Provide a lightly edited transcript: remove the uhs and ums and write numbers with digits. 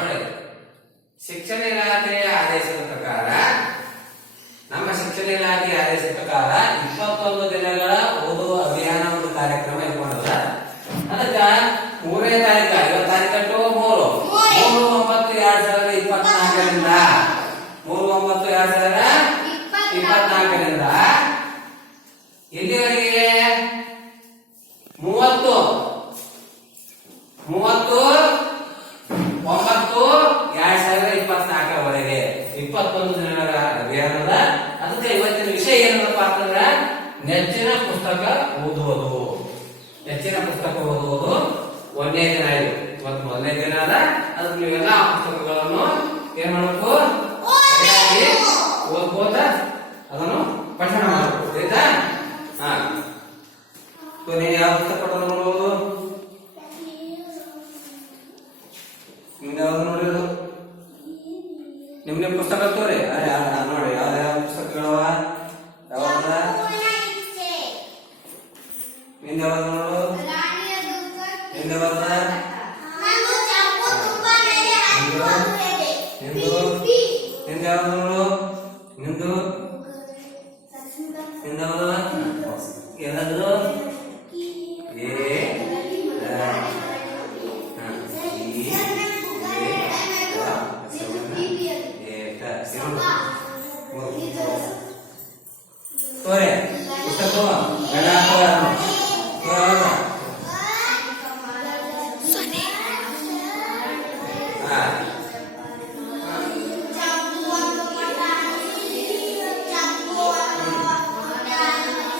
ನೋಡಿ, ಶಿಕ್ಷಣ ಇಲಾಖೆಯ ಆದೇಶದ ಪ್ರಕಾರ, ನಮ್ಮ ಶಿಕ್ಷಣ ಇಲಾಖೆಯ ಆದೇಶದ ಪ್ರಕಾರ 21 ದಿನಗಳ ಓದುವ ಅಭಿಯಾನ ಒಂದು ಕಾರ್ಯಕ್ರಮ ಇಟ್ಕೊಂಡದ. ಅದಕ್ಕ 3ನೇ ತಾರೀಕು, 50 ತಾರೀಕು 3/9/2024ರಿಂದ 3/9/2024ರಿಂದ ಎಲ್ಲಿವರೆಗೆ 30/9/2024ವರೆಗೆ 21 ದಿನಗಳ ಅಭಿಯಾನದ. ಅದಕ್ಕೆ ಇವತ್ತಿನ ವಿಷಯ ಏನಪ್ಪ ಅಂತಂದ್ರೆ ನೆಚ್ಚಿನ ಪುಸ್ತಕ ಓದುವುದು. ನೆಚ್ಚಿನ ಪುಸ್ತಕ ಓದುವುದು 1ನೇ ದಿನ. ಇವತ್ತು 1ನೇ ದಿನ ಅದ. ಅದಕ್ಕೆ ನೀವೆಲ್ಲ ಪುಸ್ತಕಗಳನ್ನು ಏನ್ ಮಾಡಬೇಕು, ಸರಿಯಾಗಿ ಓದ್ಬೋದ, ಅದನ್ನು ಪಠಣ ಮಾಡಬೇಕು. ಆಯ್ತಾ? ಹಾ, ನೀನು ಯಾವ ಪುಸ್ತಕ ಪಠಣ ನೋಡಬಹುದು? ನಿಮ್ಗೆ ಯಾವ್ದು ನೋಡಿರೋದು? ನಿಮ್ಗೆ ಪುಸ್ತಕ ತೋರಿ ನೋಡಿ, ಯಾವ ಪುಸ್ತಕಗಳವ, ಯಾವ್ದ ನಿಂದ ಯಾವ್ದು ನೋಡು, ನಿಂದ ಯಾವ್ದ, ನಿಂದು ಯಾವ್ದು ನೋಡು, ನಿಂದು